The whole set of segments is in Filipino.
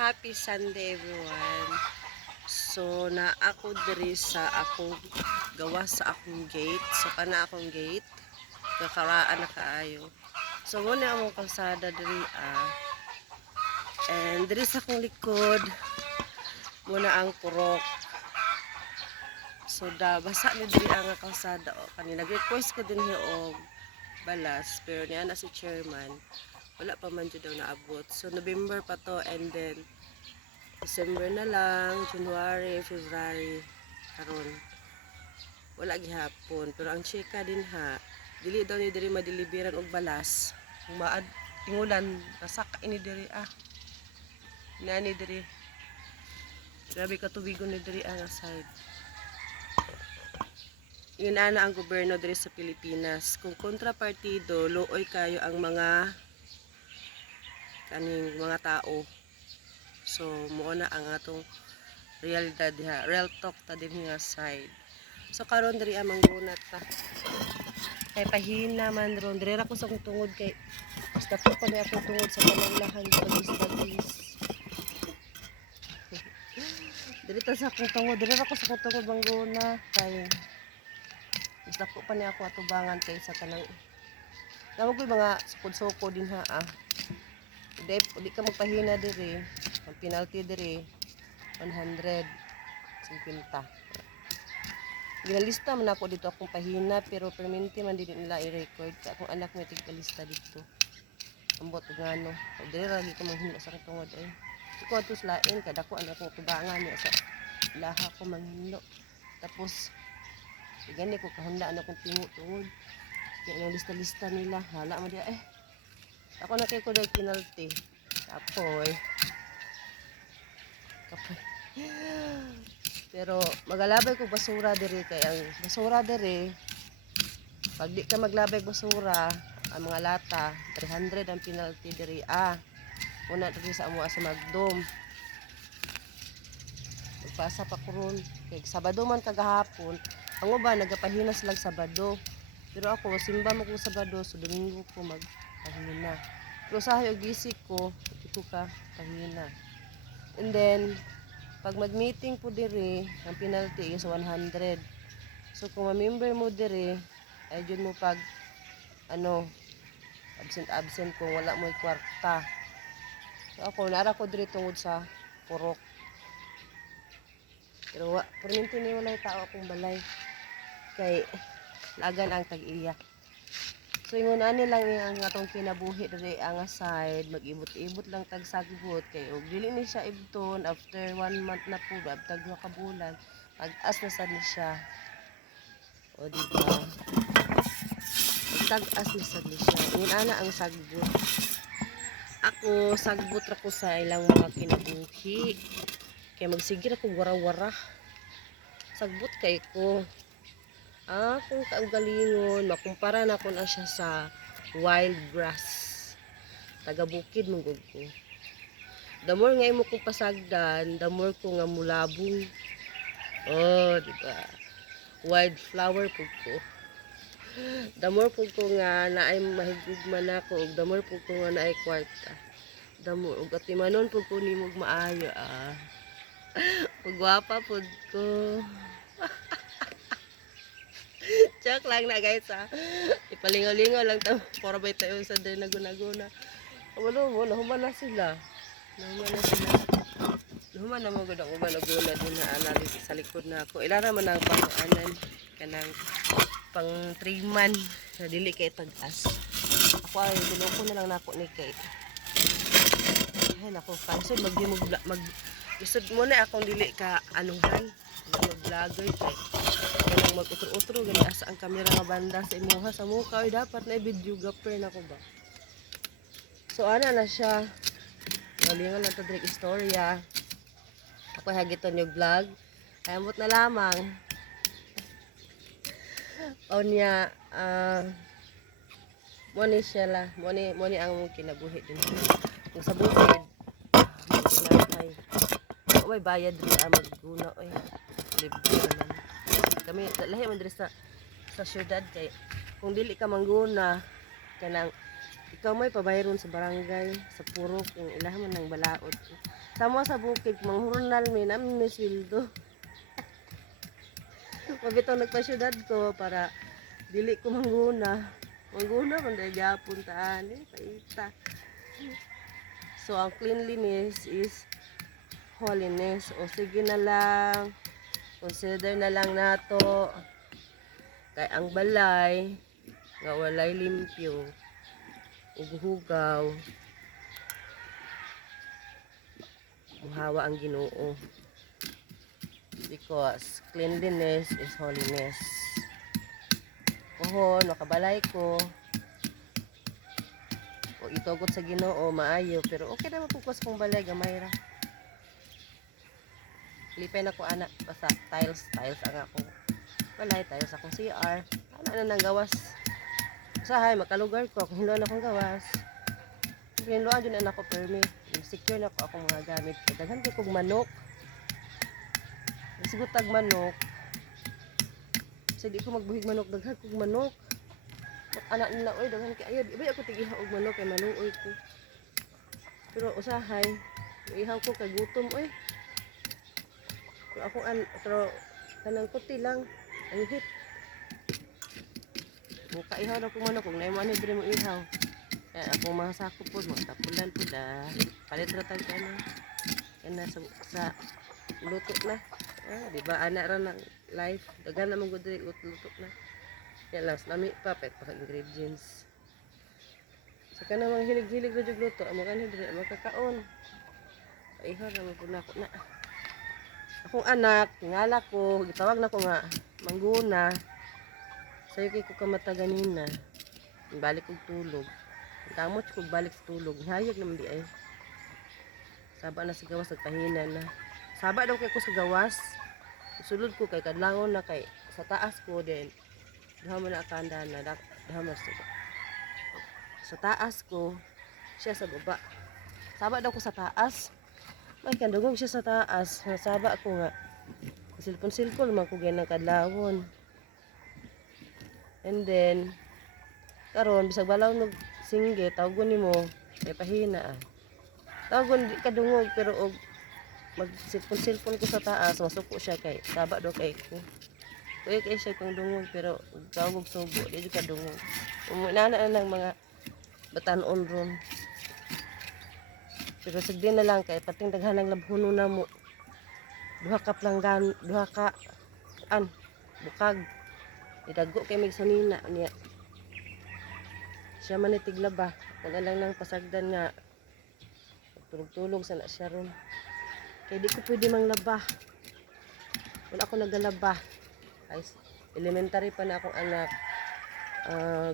Happy Sunday everyone. So na ako diri sa akong gawa sa akong gate. So kana akong gate. Kakaraan na kaayo. So muna among kalsada diri And diri sa akong likod muna ang purok. So basa ni diri ang kalsada o kanina nag-request ko din og balas pero niya na si chairman. Wala pa man dyan daw naabot. So, November pa to and then December na lang, January, February, karon wala gihapon. Pero ang chika din ha, dili daw ni diri madiliberan og balas. Kung maad, tingulan, nasak ini diri Nani diri. Grabe katubigon ni diri ang side. Yun ana ang gobyerno diri sa Pilipinas. Kung kontrapartido, looy kayo ang mga kaning mga tao. So mo na ang atong realidad diha, real talk ta din nga side. So karon diri amang gunat ta. Kay pahina man ron diri ra ko sa akong tungod kay basta po pa ni akong tungod sa pananglahan pagis. Diri ta sa akong tungod, diri ra ko sa akong tungod bangguna kay basta po pa ni ako atubangan kay sa kanang namo ko mga sukod-sukod din ha Di ka magpahina diri. Ang penalty diri 150. Ginalista man ako dito akong pahina pero permanente man din nila i-record ka akong anak may tigpalista dito. Ambot ngano. Diri ra gi ko manghina sa akong tungod ay. Iko atus lain kada ko anak kong tubangan niya sa laha ko manghino. Tapos gani ko kahanda anak kong tungod. Kaya ang lista-lista nila hala man dia ako na kay ko dahil penalty. Kapoy. Pero magalabay ko basura diri kay ang basura diri pag di ka maglabay basura ang mga lata 300 ang penalty diri una diri sa amo sa Magdom. Magpasa pa ko ron kay Sabado man kagahapon ang uban nagapahina sila Sabado. Pero ako simba mo ko Sabado so Domingo ko magpahina. Pero sa hayog gisik ko, ito ka pahina. And then, pag mag-meeting po diri, ang penalty is 100. So, kung ma-member mo diri, ay dyan mo pag, absent kung wala mo kwarta. So, ako, nara ko diri tungod sa purok. Pero, perminti ni wala tao akong balay. Kay, lagan ang tag-iya. So ingon ani lang ang atong kinabuhi diri ang side mag-ibot-ibot lang tag sagbot kay og dili ni siya ibton after 1 month na po tag 2 ka bulan pag-as na sad ni siya. O di ba? Tag-as na sad ni siya. Ingon ana ang sagbot. Ako sagbot ra ko sa ilang mga kinabuhi. Kay magsigir ako wara-wara. Sagbot kay ko. Kung kaugalingon, makumpara na ko na siya sa wild grass. Taga-bukid mong ko. The more nga imo kong pasagdan, the more ko nga mulabong. Oh, diba? Wildflower po ko. The more po ko nga naay mahigugman ako, the more po ko nga naay kwarta. The more, ug atimanon po ko ni mong maayo, Pagwapa po ko. Joke lang na guys ipalingaw-lingaw lang ta para bay tayo sa day naguna-guna. Wala mo nahuman na sila. Nahuman na mo gud ang uban naguna din na analysis sa likod na ako. Ilara man ang pang-anan kanang pang 3 man na dili kay tag-as. Ako ay guloko na lang nako ni kay. Ay nako pansod isod mo na akong dili ka anuhan mag-vlogger kay kanang mag-utro-utro gani asa ang kamera nga banda sa imuha sa mukha ay dapat na videographer na ko ba. So ana na siya galingan lang to direct istorya. Ako hagiton yung vlog ay amot na lamang o niya mo ni siya la mo ni ang kinabuhi din kung sa bukid may bayad rin magguna libre naman kami lahi man diri sa syudad kay kung dili ka mangguna kanang ikaw may pabayron sa barangay sa purok yung ilahan man ng balaod. Samo sa bukid manghurnal mi namin may sweldo. Mabitaw nagpasyudad ko para dili ko mangguna. Mangguna man dahil gapon taan paita. So ang cleanliness is holiness. O sige na lang, consider na lang nato kay ang balay nga walay limpyo ug hugaw muhawa ang Ginoo, because cleanliness is holiness. Kuhon makabalay ko o itugot sa Ginoo maayo, pero okay na mapukas kong balay gamay ra. Lipay na ko anak basta tiles ang akong balay, tiles akong CR, ana na nang gawas usahay makalugar ko kung hinloan akong gawas. Hinloan dyan anak ko permi secure na ko akong mga gamit. Daghan kay kog manok, sigutag manok sa di ko magbuhig manok, daghan kog manok. Anak nila oy daghan kay ayo di ba ako tigiha og manok kay maluoy ko, pero usahay ihaw ko kay gutom oy. Pero ako pero kanang kuti lang ang hit muka ihaw na kong manok kung naiman ni dire mo ihaw. Kaya ako mga sako po mga tapulan po da palit ratan ka na kana sa luto na. Di ba ana ra ng life daghan na mong gudri luto na. Yan lang nami pa pet pa ingredients. So kana mga hilig-hilig ra jud luto amo kanhi dire makakaon. Ihaw ra mo na ko na. Akong anak ngala ko gitawag na ko nga mangguna. Sayo kay ko kamata ganina. Balik kog tulog. Kamot ko balik sa tulog. Hayag naman di ay. Saba na sa gawas nagpahinan na. Saba daw kay ko sa gawas. Sulod ko kay kadlangon na kay sa taas ko din. Diha man na kanda na diha man sa taas ko siya sa baba. Saba daw ko sa taas. May kandugog siya sa taas. Saba ko nga. Silpon-silpon man ko ganang kadlawon. And then karon bisag balaw nog singge tawgon nimo kay pahina tawgon di kadungog pero og magsilpon-silpon ko sa taas masuko siya kay saba do kay ko kuya kay siya kung dungog pero tawag og subo di ka dungog umunana na ng mga batan-on ron. Pero sigdi na lang kay pating daghanang labhono na mo duha ka planggan duha ka bukag idago kay mig sanina niya siya man itiglaba wala lang nang pasagdan nga tulog-tulog sana siya ron kay di ko pwede manglaba wala ako nagalaba ay elementary pa na akong anak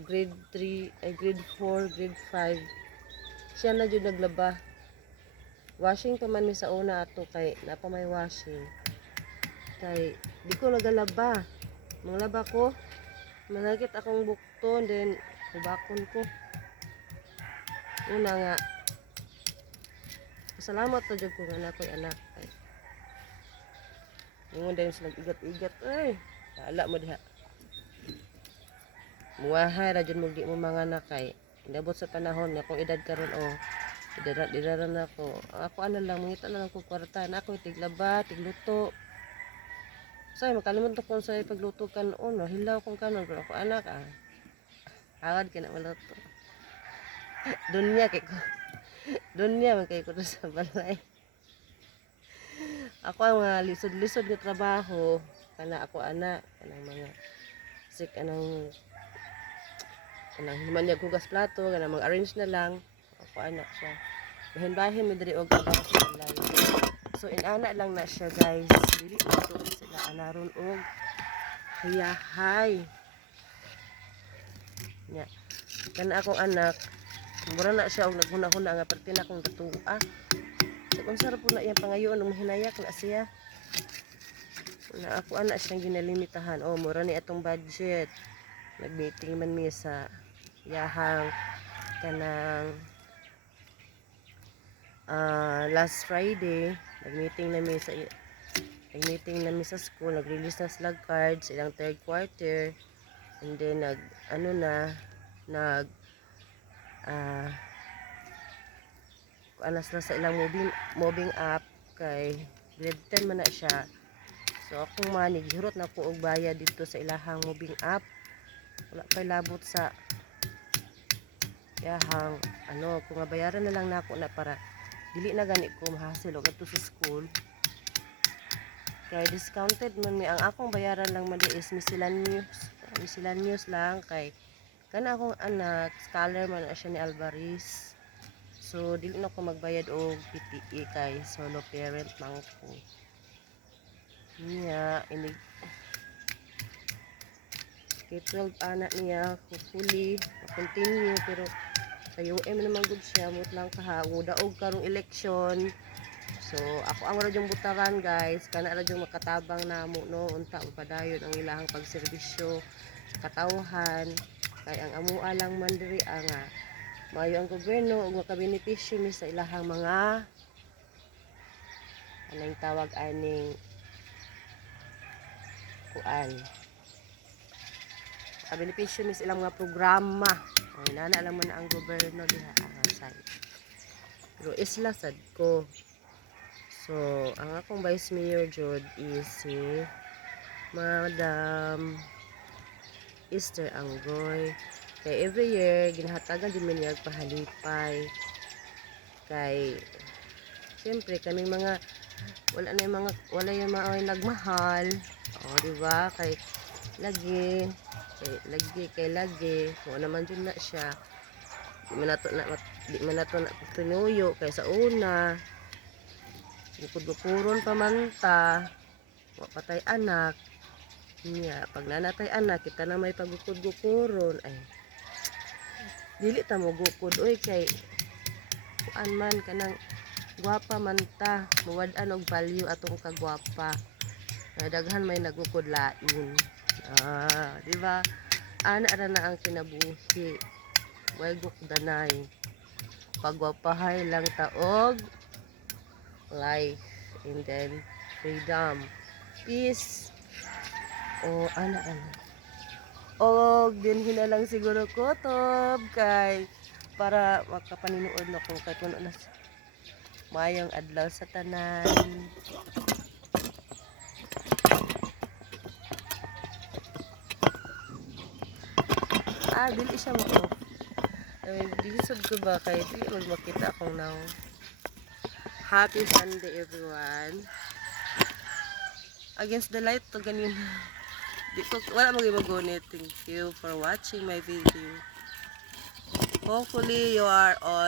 grade 3 ay grade 4 grade 5 siya na jud naglaba washing pa man mi sa una ato kay napa may washing kay di ko nagalaba manglaba ko managit akong bukton then hubakon ko una nga salamat to jud ko nga nakoy anak ay ingon din sila igat-igat ay ala mo diha muwahay ra jud mo di mo mga anak kay inabot sa panahon nga kung edad karon idara na ako ano lang mangita na lang ko kwarta na ako tiglaba tigluto say makalimutan ko sa pagluto kanon hilaw kong kanon pero ako anak awad ka na maluto dunya kay ko dunya man kay ko sa balay ako ang lisod-lisod nga trabaho kana ako anak kanang mga sik kanang himanyag hugas plato kanang mag-arrange na lang ako anak siya bahin-bahin mi diri og trabaho sa balay. So inana lang na siya guys dili ito sila anaron og hayahay nya kana akong anak mura na siya og naghuna-huna nga parte na akong datua so kung sarap po na iyang pangayoon og mahinayak na siya na ako anak siyang ginalimitahan mura ni atong budget nag-meeting man mi sa yahang kanang last Friday nag-meeting namin sa school nag-release na slug cards ilang third quarter and then anas na sa ilang moving up kay grade 10 man na siya. So akong manig hirot na ko og bayad dito sa ilahang moving up. Wala pay labot sa yahang ano, kung nga bayaran na lang nako na para dili na gani ko mahasil og adto sa school. Kay discounted man mi ang akong bayaran lang man is miscellaneous lang kay kana akong anak scholar man na siya ni Alvarez. So dili na ko magbayad og PTE kay solo parent man ko. Niya inig kay 12 anak niya hopefully continue pero sa UM naman gud siya mut lang kaha daog karong election. So ako ang radyong butaran guys, kana radyong makatabang namo no unta upadayon ang ilahang pagserbisyo sa katawhan kay ang amua lang man diri nga maayo ang gobyerno ug makabenepisyo mi sa ilahang mga anong tawag aning kuan makabenepisyo mi sa ilang mga programa ay nana lang man ang gobyerno diha angasan pero isla sad ko. So ang akong vice mayor jud is si Madam Esther Anggoy. Kay every year ginahatagan din man niya pahalipay kay siyempre kaming mga wala yung mga nagmahal di ba kay lagi kung naman dyan na siya di man nato na tinuyo kay sa una bukod-bukuron pamanta patay anak niya pag nanatay anak kita na may pagukod-gukuron ay dili ta mo gukod oy kay kuan man kanang gwapa man ta muwad-an og value atong kagwapa daghan may nagukod lain di ba ana ra na ang kinabuhi way gukdanay pagwapahay lang taog life and then freedom peace ana og din hinalang siguro kutob kay para makapaninuod na kung kay puno na mayong adlaw sa tanan. Dili siya mo disod ko ba kay dili mo makita akong now. Happy Sunday everyone. Against the light to ganin. Wala mag-imagunit. Thank you for watching my video. Hopefully you are all